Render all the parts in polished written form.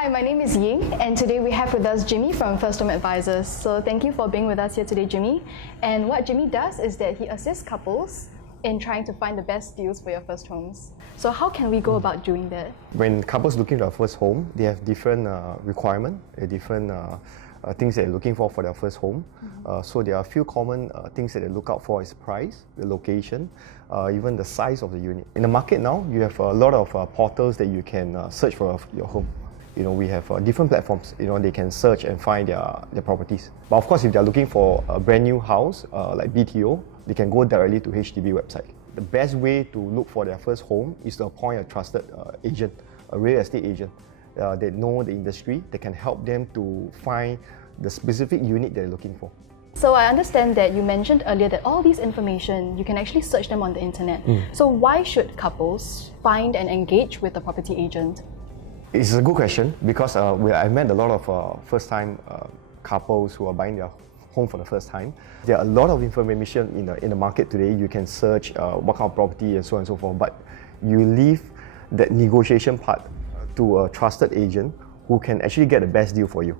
Hi, my name is Ying, and today we have with us Jimmy from First Home Advisors. So thank you for being with us here today, Jimmy. And what Jimmy does is that he assists couples in trying to find the best deals for your first homes. So how can we go about doing that? When couples looking for their first home, they have different requirements, different things that they're looking for their first home. So there are a few common things that they look out for is price, the location, even the size of the unit. In the market now, you have a lot of portals that you can search for your home. You know, we have different platforms, you know, they can search and find their properties. But of course, if they're looking for a brand new house, like BTO, they can go directly to HDB website. The best way to look for their first home is to appoint a trusted agent, a real estate agent that know the industry, that can help them to find the specific unit they're looking for. So I understand that you mentioned earlier that all these information, you can actually search them on the internet. So why should couples find and engage with a property agent? It's a good question because I met a lot of first-time couples who are buying their home for the first time. There are a lot of information in the market today. You can search what kind of property and so on and so forth, but you leave that negotiation part to a trusted agent who can actually get the best deal for you.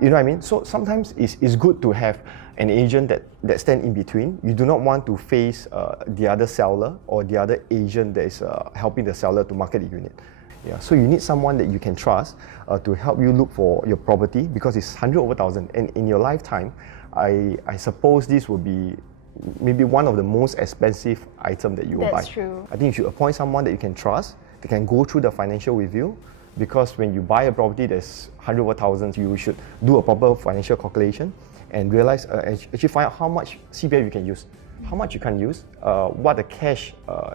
You know what I mean? So sometimes it's good to have an agent that stand in between. You do not want to face the other seller or the other agent that is helping the seller to market the unit. Yeah, so you need someone that you can trust to help you look for your property because it's 100 over 1,000, and in your lifetime, I suppose this will be maybe one of the most expensive items that you will buy. That's true. I think you should appoint someone that you can trust, that can go through the financial review, because when you buy a property that's 100 over 1,000, you should do a proper financial calculation and realize, actually find out how much CPF you can use, how much you can use, what the cash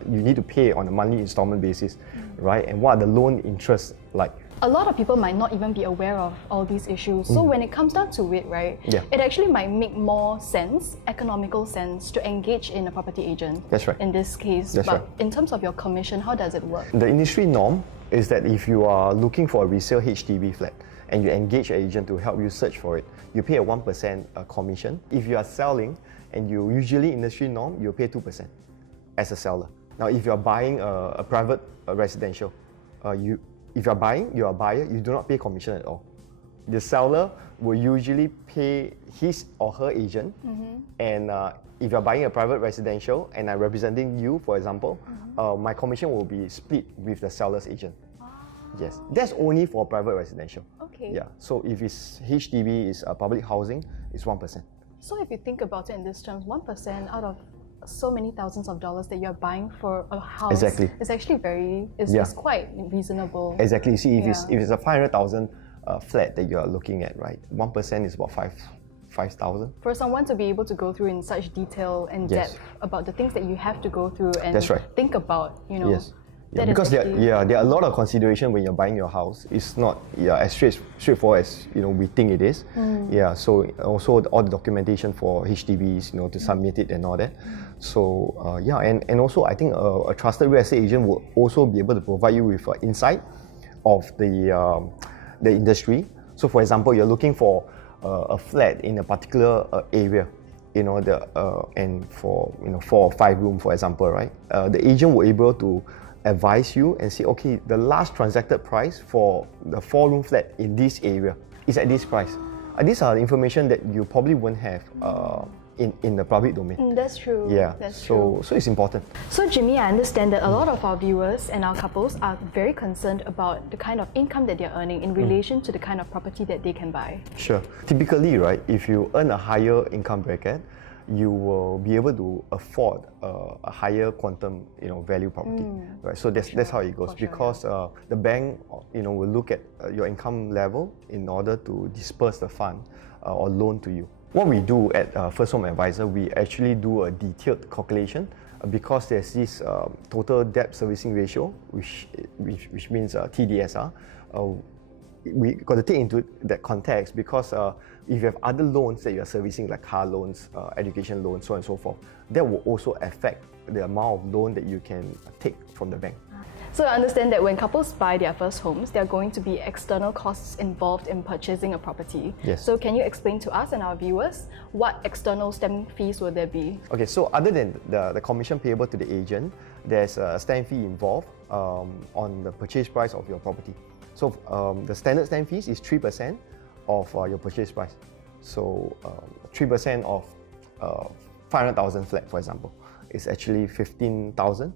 you need to pay on a monthly installment basis, right? And what are the loan interests like. A lot of people might not even be aware of all these issues. So when it comes down to it, right, it actually might make more sense, economical sense, to engage in a property agent. That's right. In this case. That's but right. in terms of your commission, how does it work? The industry norm is that if you are looking for a resale HDB flat and you engage an agent to help you search for it, you pay a 1% commission. If you are selling and you usually industry norm, you pay 2% as a seller. Now, if you are buying a private residential, if you are buying, you are a buyer, you do not pay commission at all. The seller will usually pay his or her agent, and if you're buying a private residential and I'm representing you, for example, my commission will be split with the seller's agent. Yes, that's only for private residential. Okay. Yeah, so if it's HDB, is public housing, it's 1%. So if you think about it in these terms, 1% out of so many thousands of dollars that you're buying for a house is actually it's quite reasonable. Exactly. See, if it's a 500,000 flat that you are looking at, right? 1% is about 5,000. For someone to be able to go through in such detail and depth about the things that you have to go through and think about, you know. Yes. Yeah, because there are a lot of consideration when you're buying your house. It's not as straightforward as we think it is. Yeah, so also all the documentation for HDBs, to submit it and all that. So and also I think a trusted real estate agent will also be able to provide you with insight of the industry. So for example, you're looking for a flat in a particular area, and for 4 or 5 room, for example, right? The agent will be able to advise you and say, okay, the last transacted price for the 4-room flat in this area is at this price. These are information that you probably won't have in the public domain. That's true. Yeah, that's true. So it's important. So Jimmy, I understand that a lot of our viewers and our couples are very concerned about the kind of income that they're earning in relation to the kind of property that they can buy. Sure. Typically, right, if you earn a higher income bracket, you will be able to afford a higher quantum, value property, right? So that's how it goes, because the bank, will look at your income level in order to disperse the fund or loan to you. What we do at First Home Advisor, we actually do a detailed calculation because there's this total debt servicing ratio, which means TDSR. We got to take into that context because if you have other loans that you are servicing, like car loans, education loans, so on and so forth, that will also affect the amount of loan that you can take from the bank. So I understand that when couples buy their first homes, there are going to be external costs involved in purchasing a property. Yes. So can you explain to us and our viewers what external stamp fees will there be? Okay, so other than the commission payable to the agent, there's a stamp fee involved on the purchase price of your property. So the standard stamp fees is 3% of your purchase price. So 3% of 500,000 flat, for example, is actually 15,000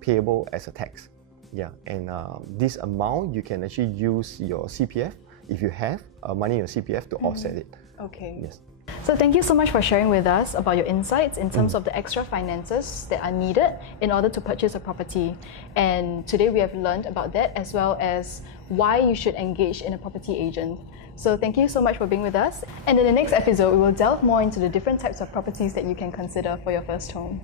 payable as a tax. Yeah, and this amount you can actually use your CPF if you have money in your CPF to offset it. Okay. Yes. So thank you so much for sharing with us about your insights in terms of the extra finances that are needed in order to purchase a property. And today we have learned about that as well as why you should engage in a property agent. So thank you so much for being with us. And in the next episode, we will delve more into the different types of properties that you can consider for your first home.